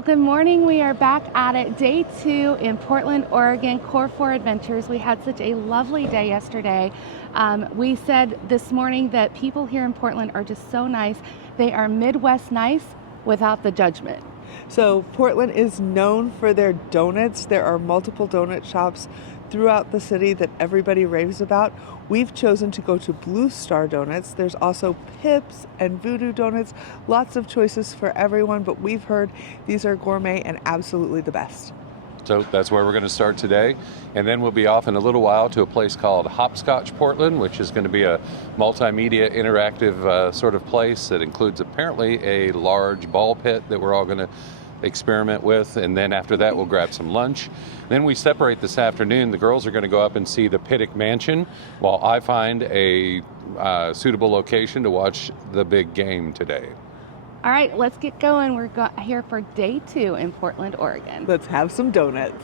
Well, good morning. We are back at it, day 2 in Portland, Oregon, Core 4 Adventures. We had such a lovely day yesterday. We said this morning that people here in Portland are just so nice. They are Midwest nice without the judgment. So Portland is known for their donuts. There are multiple donut shops throughout the city that everybody raves about. We've chosen to go to Blue Star Donuts. There's also Pips and Voodoo Donuts. Lots of choices for everyone, but we've heard these are gourmet and absolutely the best. So that's where we're going to start today. And then we'll be off in a little while to a place called Hopscotch, Portland, which is going to be a multimedia interactive sort of place that includes apparently a large ball pit that we're all going to experiment with. And then after that, we'll grab some lunch. Then we separate this afternoon. The girls are going to go up and see the Pittock Mansion while I find a suitable location to watch the big game today. All right, let's get going. We're here for day 2 in Portland, Oregon. Let's have some donuts.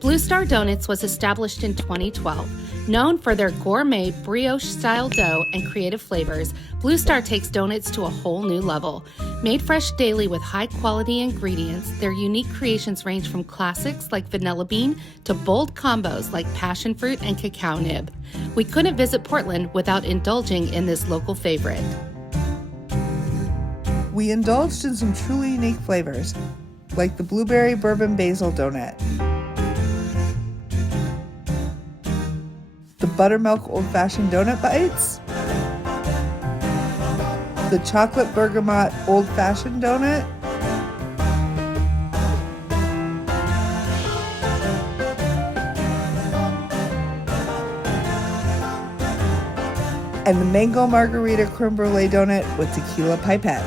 Blue Star Donuts was established in 2012. Known for their gourmet brioche-style dough and creative flavors, Blue Star takes donuts to a whole new level. Made fresh daily with high-quality ingredients, their unique creations range from classics like vanilla bean to bold combos like passion fruit and cacao nib. We couldn't visit Portland without indulging in this local favorite. We indulged in some truly unique flavors, like the blueberry bourbon basil donut, the buttermilk old-fashioned donut bites, the chocolate bergamot old-fashioned donut, and the mango margarita creme brulee donut with tequila pipette.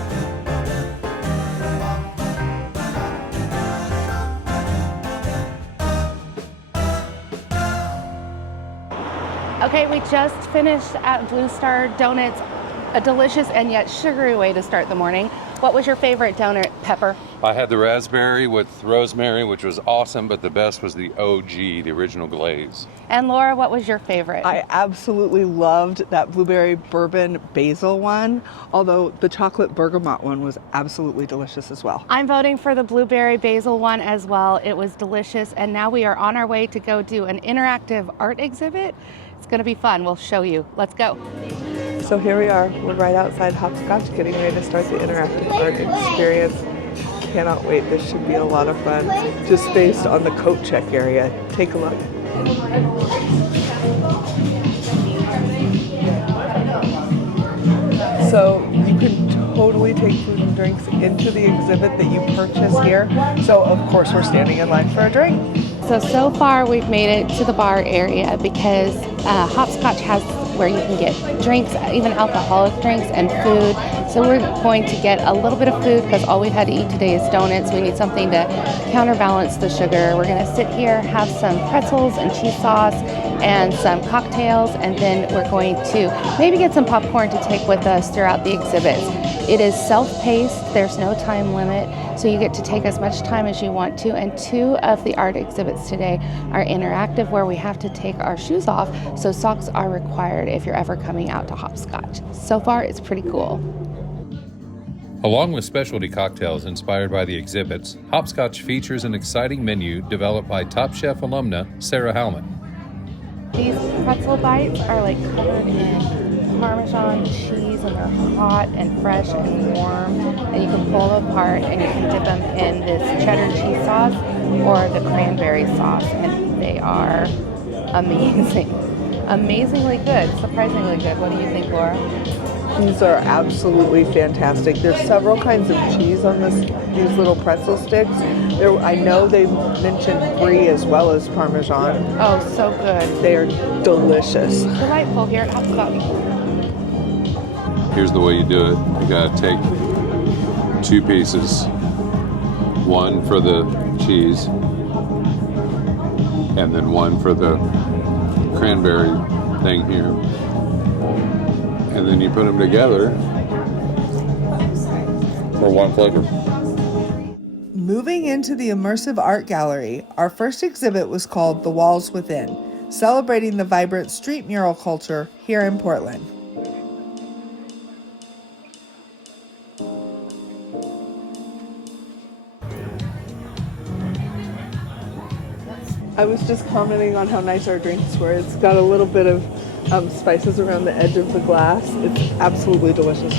Okay, we just finished at Blue Star Donuts, a delicious and yet sugary way to start the morning. What was your favorite donut, Pepper? I had the raspberry with rosemary, which was awesome, but the best was the OG, the original glaze. And Laura, what was your favorite? I absolutely loved that blueberry bourbon basil one, although the chocolate bergamot one was absolutely delicious as well. I'm voting for the blueberry basil one as well. It was delicious, and now we are on our way to go do an interactive art exhibit. It's going to be fun. We'll show you. Let's go. So here we are. We're right outside Hopscotch, getting ready to start the interactive art experience. Cannot wait. This should be a lot of fun. Just based on the coat check area. Take a look. So you can totally take food and drinks into the exhibit that you purchase here. So of course we're standing in line for a drink. So far we've made it to the bar area because Hopscotch has where you can get drinks, even alcoholic drinks and food. So we're going to get a little bit of food because all we've had to eat today is donuts. We need something to counterbalance the sugar. We're going to sit here, have some pretzels and cheese sauce and some cocktails, and then we're going to maybe get some popcorn to take with us throughout the exhibits. It is self-paced, there's no time limit, so you get to take as much time as you want to, and 2 of the art exhibits today are interactive where we have to take our shoes off, so socks are required if you're ever coming out to Hopscotch. So far, it's pretty cool. Along with specialty cocktails inspired by the exhibits, Hopscotch features an exciting menu developed by Top Chef alumna Sarah Hallman. These pretzel bites are like covered in Parmesan cheese, and they're hot and fresh and warm, and you can pull them apart and you can dip them in this cheddar cheese sauce or the cranberry sauce, and they are amazing. Amazingly good, surprisingly good. What do you think, Laura? These are absolutely fantastic. There's several kinds of cheese on these little pretzel sticks. I know they mentioned brie as well as Parmesan. Oh, so good. They are delicious. Delightful here at Hopscotch. Here's the way you do it. You gotta take 2 pieces, one for the cheese, and then one for the cranberry thing here. And then you put them together for one flavor. Moving into the immersive art gallery, our first exhibit was called The Walls Within, celebrating the vibrant street mural culture here in Portland. I was just commenting on how nice our drinks were. It's got a little bit of spices around the edge of the glass. It's absolutely delicious.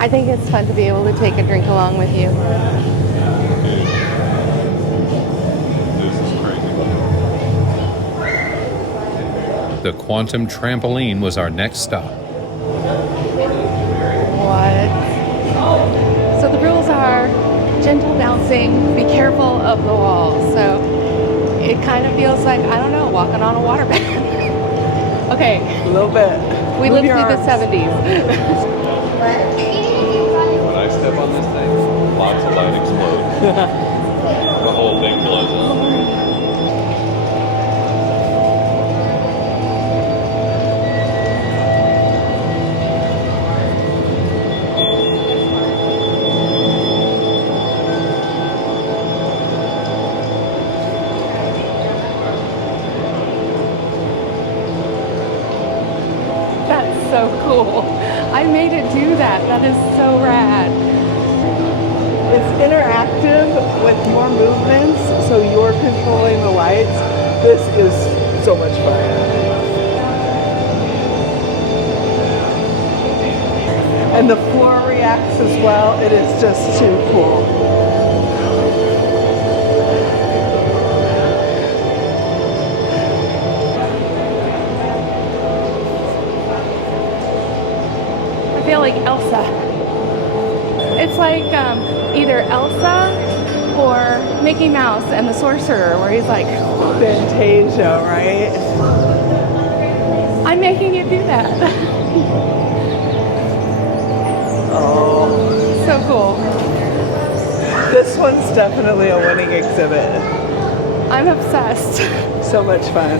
I think it's fun to be able to take a drink along with you. This is crazy. The Quantum Trampoline was our next stop. What? So the rules are gentle bouncing, be careful of the wall. So it kind of feels like, I don't know, walking on a waterbed. Okay. A little bit. We lived through the 70s. When I step on this thing, lots of light explodes. The whole thing blows up. So cool. I made it do that. That is so rad. It's interactive with more movements, so you're controlling the lights. This is so much fun. And the floor reacts as well. It is just too cool. I feel like Elsa. It's like either Elsa or Mickey Mouse and the Sorcerer, where he's like, Fantasia, right? I'm making you do that. Oh, So cool. this one's definitely a winning exhibit. I'm obsessed. So much fun.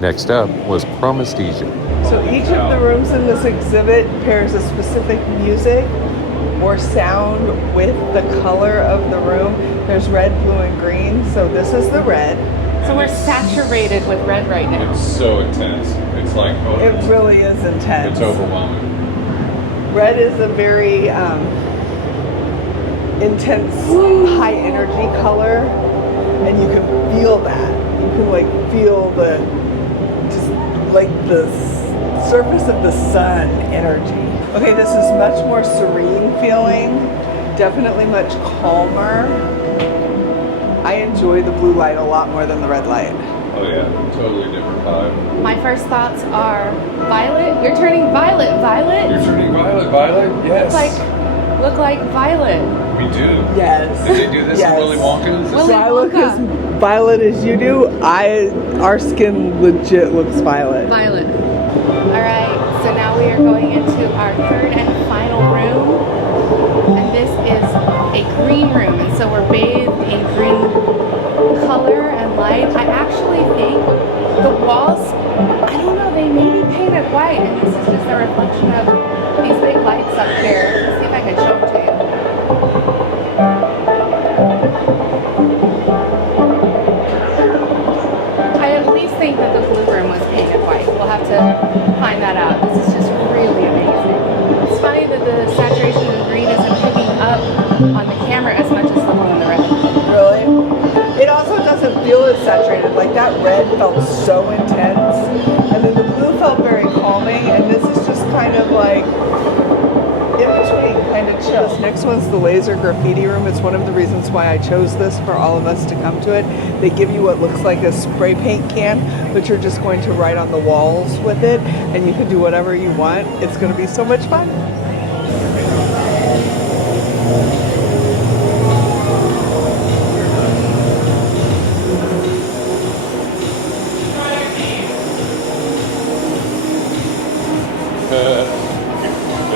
Next up was Chromesthesia. So each of the rooms in this exhibit pairs a specific music or sound with the color of the room. There's red, blue, and green. So this is the red. So we're saturated with red right now. It's so intense. It's like, oh, It really is intense. it's overwhelming. Red is a very intense, high energy color, and you can feel that. You can like feel the, just like the surface of the sun energy. Okay, this is much more serene feeling, definitely much calmer. I enjoy the blue light a lot more than the red light. Oh yeah, totally different vibe. My first thoughts are violet. You're turning violet. Violet? You're turning violet, Violet? Yes. Look like violet. We do. Yes. Did they do this Yes. in Willy Wonka? Is this Willy So I look Wonka. as violet as you do. Our skin legit looks violet. Violet. All right, so now we are going into our third and final room. And this is a green room. And so we're bathed in green color and light. I actually think the walls, I don't know, they may be painted white. And this is just a reflection of these big lights up here. Let's see if I can show them to you. I at least think that the blue room was painted white. We'll have to find that out. This is just really amazing. It's funny that the saturation in green isn't picking up on the camera as much as the one in the red. Really? It also doesn't feel as saturated. Like that red felt so intense, and then the blue felt very calming, and this is just kind of like in between, kind of chill. This next one's the laser graffiti room. It's one of the reasons why I chose this for all of us to come to it. They give you what looks like a spray paint can, but you're just going to write on the walls with it, and you can do whatever you want. It's going to be so much fun.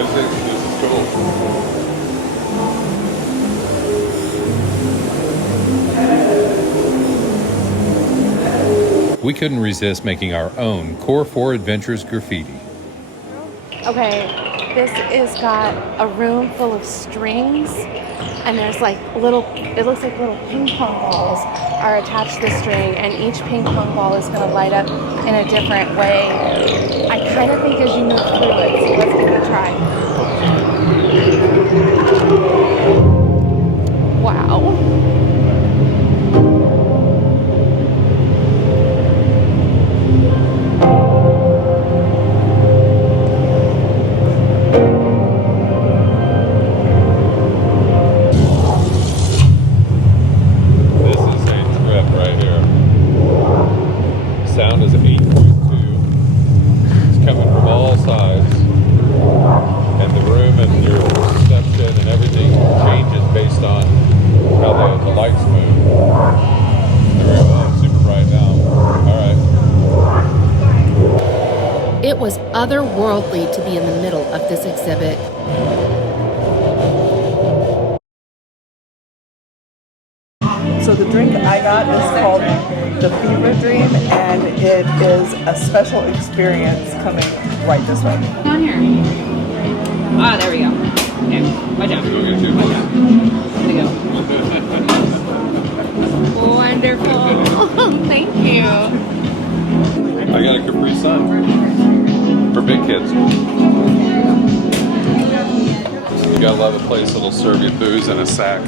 This is cool. We couldn't resist making our own Core 4 Adventures graffiti. Okay, this is got a room full of strings, and there's like little, it looks like little ping pong balls are attached to the string, and each ping pong ball is going to light up in a different way. I kind of think as you move through it, so let's give it a try. Wow. sound is 8.2. It's coming from all sides. And the room and your perception and everything changes based on how the lights move. There we go. Oh, super bright now. All right. It was otherworldly to be in the middle of this exhibit. So the drink I got is called the Fever Dream, and it is a special experience coming right this way. Down here. Ah, there we go. Okay, watch out. We'll get you. Watch out. There we go. Wonderful. Thank you. I got a Capri Sun for big kids. You gotta love a place that'll serve you booze in a sack.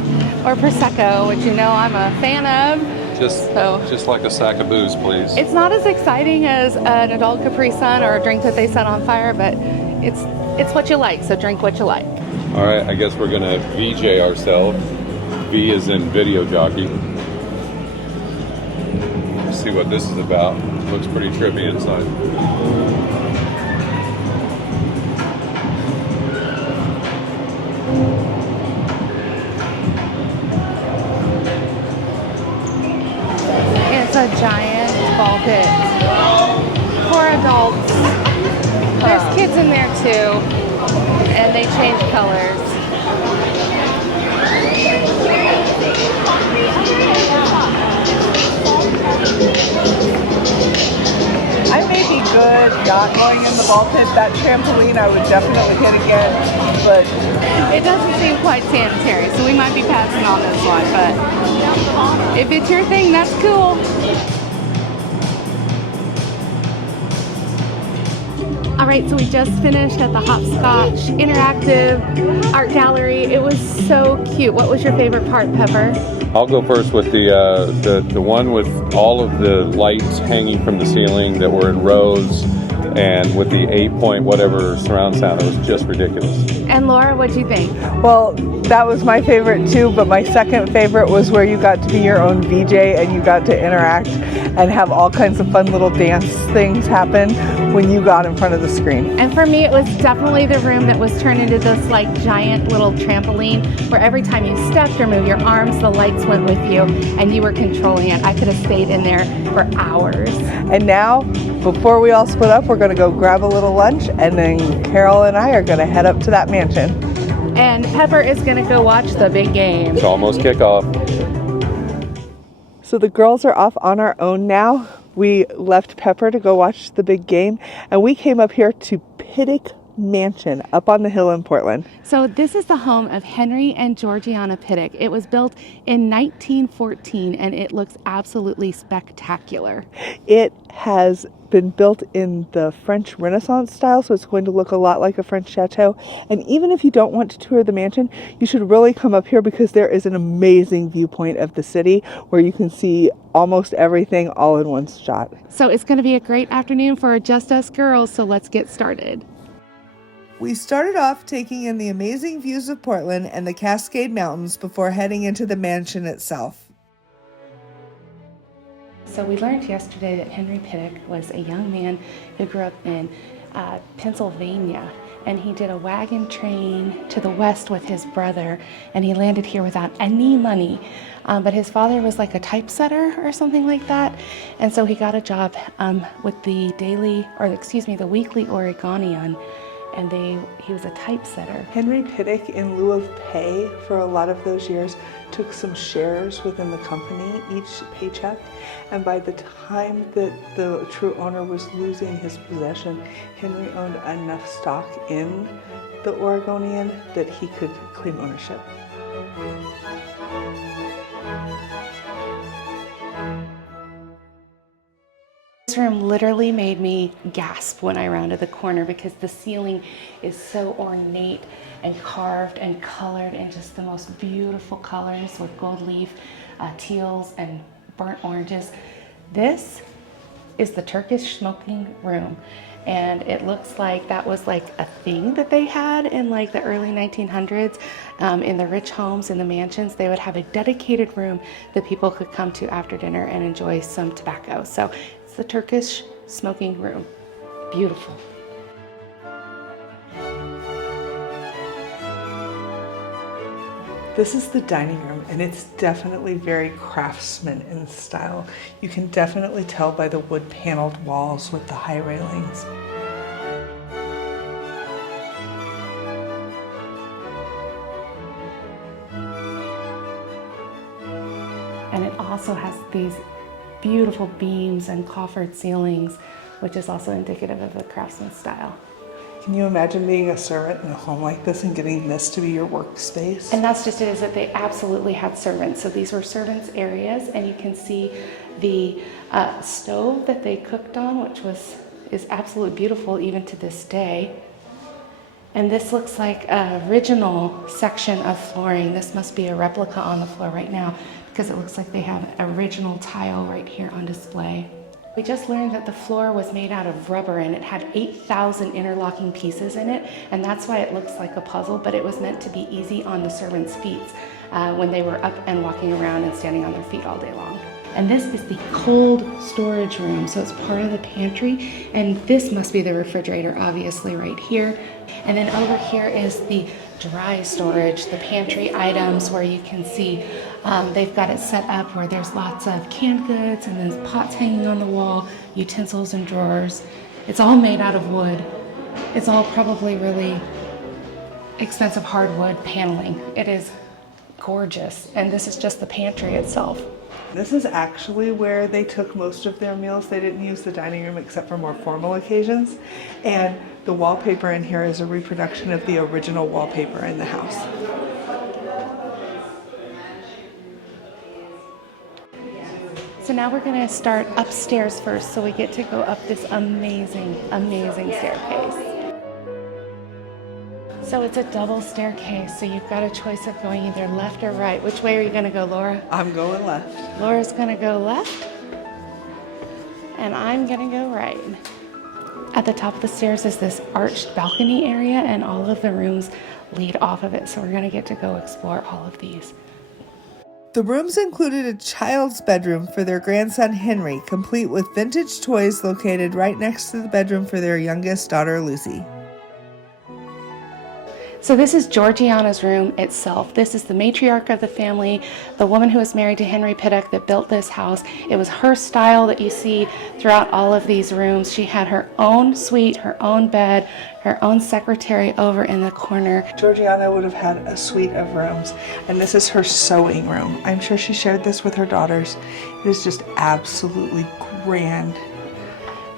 Or Prosecco, which you know I'm a fan of. Just like a sack of booze, please. It's not as exciting as an adult Capri Sun or a drink that they set on fire, but it's what you like, so drink what you like. All right, I guess we're gonna VJ ourselves. V is in video jockey. Let's see what this is about. Looks pretty trippy inside. It's a giant ball pit for adults. There's kids in there too, and they change colors. I may be good not going in the ball pit. That trampoline I would definitely hit again, but It doesn't seem quite sanitary, so we might be passing on this one, but if it's your thing, that's cool. All right, so we just finished at the Hopscotch Interactive Art Gallery. It was so cute. What was your favorite part, Pepper? I'll go first with the one with all of the lights hanging from the ceiling that were in rows, and with the 8-point whatever surround sound. It was just ridiculous. And Laura, what'd you think? well, that was my favorite too, but my second favorite was where you got to be your own VJ and you got to interact and have all kinds of fun little dance things happen when you got in front of the screen. And for me, it was definitely the room that was turned into this like giant little trampoline where every time you stepped or moved your arms, the lights went with you and you were controlling it. I could have stayed in there for hours. And now, before we all split up, we're going to go grab a little lunch, and then Carol and I are going to head up to that mansion. And Pepper is going to go watch the big game. It's almost kickoff. So the girls are off on our own now. We left Pepper to go watch the big game, and we came up here to Pittock Mansion up on the hill in Portland. So this is the home of Henry and Georgiana Pittock. It was built in 1914 and it looks absolutely spectacular. It has been built in the French Renaissance style, so it's going to look a lot like a French chateau. And even if you don't want to tour the mansion, you should really come up here because there is an amazing viewpoint of the city where you can see almost everything all in one shot. So it's going to be a great afternoon for just us girls, so let's get started. We started off taking in the amazing views of Portland and the Cascade Mountains before heading into the mansion itself. So we learned yesterday that Henry Pittock was a young man who grew up in Pennsylvania, and he did a wagon train to the west with his brother, and he landed here without any money. But his father was like a typesetter or something like that, and so he got a job with the Weekly Oregonian, and he was a typesetter. Henry Pittock, in lieu of pay for a lot of those years, took some shares within the company each paycheck, and by the time that the true owner was losing his possession, Henry owned enough stock in the Oregonian that he could claim ownership. This room literally made me gasp when I rounded the corner because the ceiling is so ornate and carved and colored in just the most beautiful colors with gold leaf, teals, and burnt oranges. This is the Turkish smoking room, and it looks like that was like a thing that they had in like the early 1900s. In the rich homes, in the mansions, they would have a dedicated room that people could come to after dinner and enjoy some tobacco. So It's the Turkish smoking room. Beautiful. This is the dining room, and it's definitely very craftsman in style. You can definitely tell by the wood paneled walls with the high railings. And it also has these beautiful beams and coffered ceilings, which is also indicative of the craftsman style. Can you imagine being a servant in a home like this and getting this to be your workspace? And that's just it, is that they absolutely had servants. So these were servants' areas, and you can see the stove that they cooked on, which is absolutely beautiful even to this day. And this looks like an original section of flooring. This must be a replica on the floor right now, because it looks like they have original tile right here on display. We just learned that the floor was made out of rubber, and it had 8,000 interlocking pieces in it, and that's why it looks like a puzzle, but it was meant to be easy on the servants' feet when they were up and walking around and standing on their feet all day long. And this is the cold storage room, so it's part of the pantry, and this must be the refrigerator, obviously, right here. And then over here is the dry storage, the pantry items, where you can see they've got it set up where there's lots of canned goods, and there's pots hanging on the wall, utensils and drawers. It's all made out of wood. It's all probably really expensive hardwood paneling. It is gorgeous, and this is just the pantry itself. This is actually where they took most of their meals. They didn't use the dining room except for more formal occasions. And the wallpaper in here is a reproduction of the original wallpaper in the house. So now we're going to start upstairs first, so we get to go up this amazing, amazing staircase. So it's a double staircase, so you've got a choice of going either left or right. Which way are you going to go, Laura? I'm going left. Laura's going to go left, and I'm going to go right. At the top of the stairs is this arched balcony area, and all of the rooms lead off of it, so we're going to get to go explore all of these. The rooms included a child's bedroom for their grandson Henry, complete with vintage toys located right next to the bedroom for their youngest daughter Lucy. So this is Georgiana's room itself. This is the matriarch of the family, the woman who was married to Henry Pittock that built this house. It was her style that you see throughout all of these rooms. She had her own suite, her own bed, her own secretary over in the corner. Georgiana would have had a suite of rooms, and this is her sewing room. I'm sure she shared this with her daughters. It is just absolutely grand.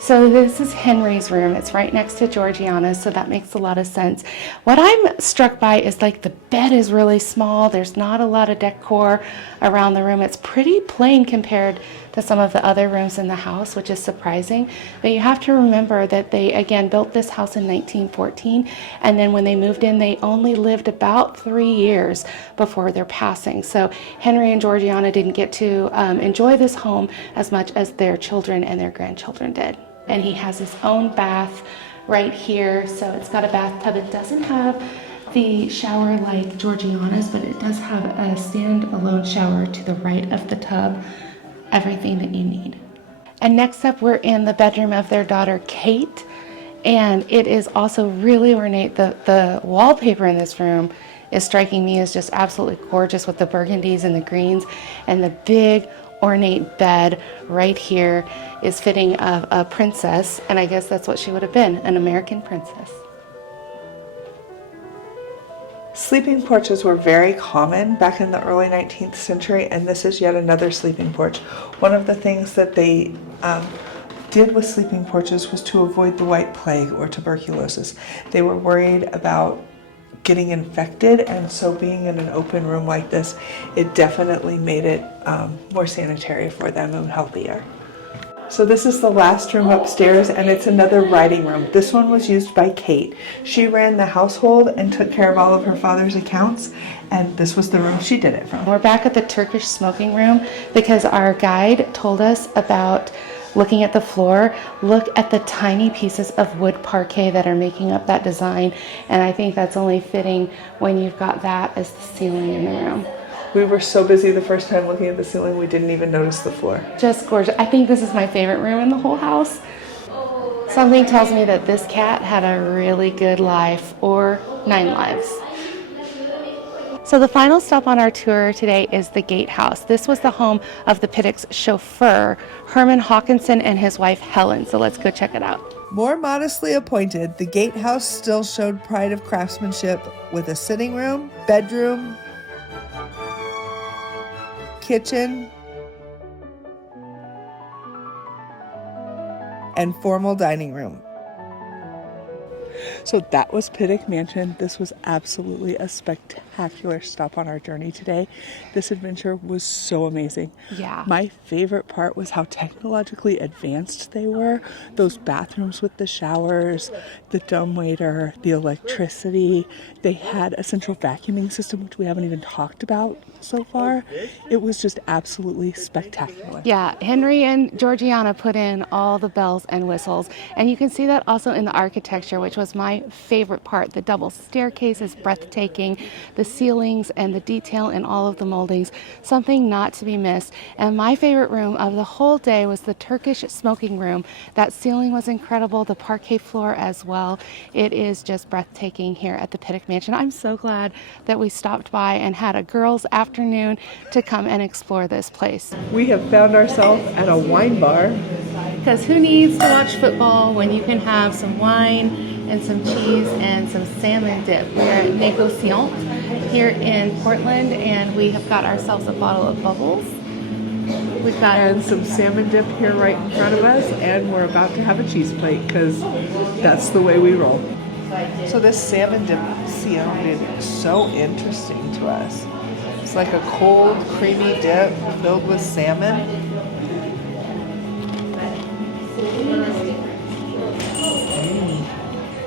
So this is Henry's room. It's right next to Georgiana's, so that makes a lot of sense. What I'm struck by is like the bed is really small. There's not a lot of decor around the room. It's pretty plain compared to some of the other rooms in the house, which is surprising. But you have to remember that they, again, built this house in 1914, and then when they moved in, they only lived about 3 years before their passing. So Henry and Georgiana didn't get to enjoy this home as much as their children and their grandchildren did. And he has his own bath right here. So it's got a bathtub. It doesn't have the shower like Georgiana's, but it does have a stand-alone shower to the right of the tub. Everything that you need. And next up, we're in the bedroom of their daughter, Kate. And it is also really ornate. The wallpaper in this room is striking me as just absolutely gorgeous with the burgundies and the greens, and the big ornate bed right here is fitting of a princess, and I guess that's what she would have been, an American princess. Sleeping porches were very common back in the early 19th century, and this is yet another sleeping porch. One of the things that they did with sleeping porches was to avoid the White Plague or tuberculosis. They were worried about getting infected, and so being in an open room like this, it definitely made it more sanitary for them and healthier. So this is the last room upstairs, and it's another writing room. This one was used by Kate. She ran the household and took care of all of her father's accounts, and this was the room she did it from. We're back at the Turkish smoking room because our guide told us about looking at the floor. Look at the tiny pieces of wood parquet that are making up that design, and I think that's only fitting when you've got that as the ceiling in the room. We were so busy the first time looking at the ceiling, we didn't even notice the floor. Just gorgeous. I think this is my favorite room in the whole house. Something tells me that this cat had a really good life, or 9 lives. So the final stop on our tour today is the Gatehouse. This was the home of the Pittock's chauffeur, Herman Hawkinson, and his wife Helen. So let's go check it out. More modestly appointed, the Gatehouse still showed pride of craftsmanship with a sitting room, bedroom, kitchen, and formal dining room. So that was Pittock Mansion. This was absolutely a spectacular stop on our journey today. This adventure was so amazing. Yeah. My favorite part was how technologically advanced they were. Those bathrooms with the showers, the dumbwaiter, the electricity. They had a central vacuuming system, which we haven't even talked about so far. It was just absolutely spectacular. Yeah, Henry and Georgiana put in all the bells and whistles, and you can see that also in the architecture, which was my favorite part. The double staircase is breathtaking, the ceilings and the detail in all of the moldings, something not to be missed. And my favorite room of the whole day was the Turkish smoking room. That ceiling was incredible, the parquet floor as well. It is just breathtaking here at the Pittock Mansion. I'm so glad that we stopped by and had a girls' afternoon to come and explore this place. We have found ourselves at a wine bar. Because who needs to watch football when you can have some wine and some cheese and some salmon dip? We're at Negociant here in Portland, and we have got ourselves a bottle of bubbles. We've got And some salmon dip here right in front of us, and we're about to have a cheese plate because that's the way we roll. So this salmon dip sounded so interesting to us. It's like a cold, creamy dip filled with salmon.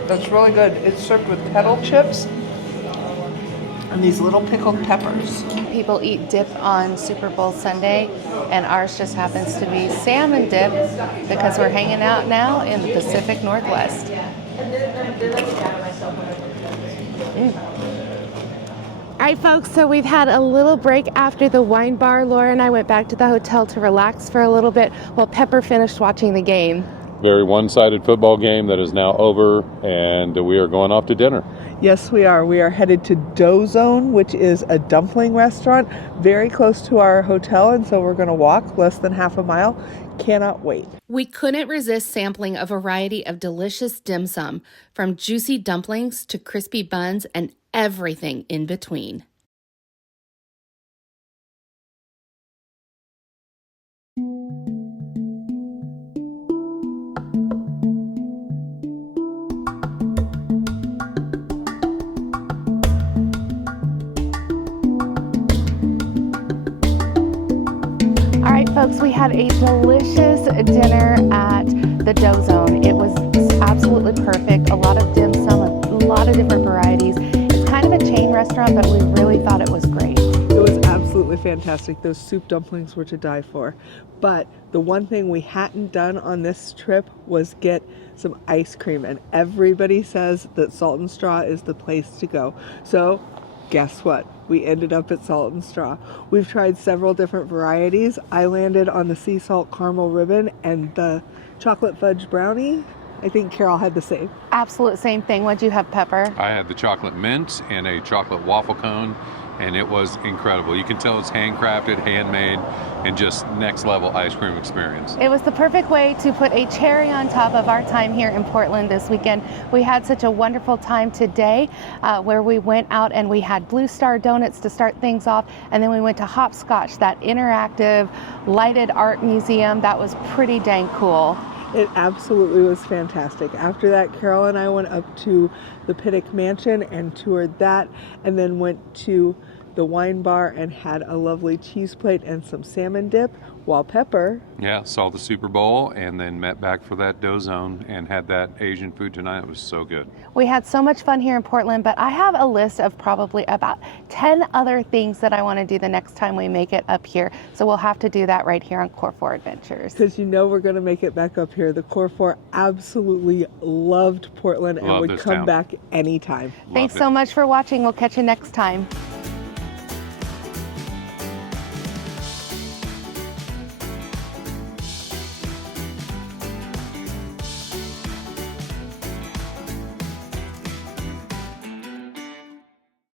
That's really good. It's served with kettle chips and these little pickled peppers. people eat dip on Super Bowl Sunday, and ours just happens to be salmon dip because we're hanging out now in the Pacific Northwest. All right, folks, so we've had a little break after the wine bar. Laura and I went back to the hotel to relax for a little bit while Pepper finished watching the game. Very one-sided football game that is now over, and we are going off to dinner. Yes, we are. We are headed to Dozone, which is a dumpling restaurant very close to our hotel, and so we're going to walk less than half a mile. Cannot wait. We couldn't resist sampling a variety of delicious dim sum, from juicy dumplings to crispy buns and everything in between. All right, folks, we had a delicious dinner at the Dozone. It was absolutely perfect. A lot of dim sum, a lot of different varieties. It's kind of a chain restaurant, but we really thought it was great. It was absolutely fantastic. Those soup dumplings were to die for. But the one thing we hadn't done on this trip was get some ice cream. And everybody says that Salt and Straw is the place to go. So guess what? We ended up at Salt and Straw. We've tried several different varieties. I landed on the sea salt caramel ribbon and the chocolate fudge brownie. I think Carol had the same. Absolute same thing. What'd you have, Pepper? I had the chocolate mint and a chocolate waffle cone, and it was incredible. You can tell it's handcrafted, handmade, and just next level ice cream experience. It was the perfect way to put a cherry on top of our time here in Portland this weekend. We had such a wonderful time today where we went out and we had Blue Star Donuts to start things off, and then we went to Hopscotch, that interactive lighted art museum. That was pretty dang cool. It absolutely was fantastic. After that, Carol and I went up to the Pittock Mansion and toured that, and then went to the wine bar and had a lovely cheese plate and some salmon dip, while Pepper... Yeah, saw the Super Bowl and then met back for that Dozone and had that Asian food tonight. It was so good. We had so much fun here in Portland, but I have a list of probably about 10 other things that I want to do the next time we make it up here. So we'll have to do that right here on Core 4 Adventures. Because you know we're going to make it back up here. The Core 4 absolutely loved Portland and Love would this come town. back anytime. Thanks Loved so it. much for watching. We'll catch you next time.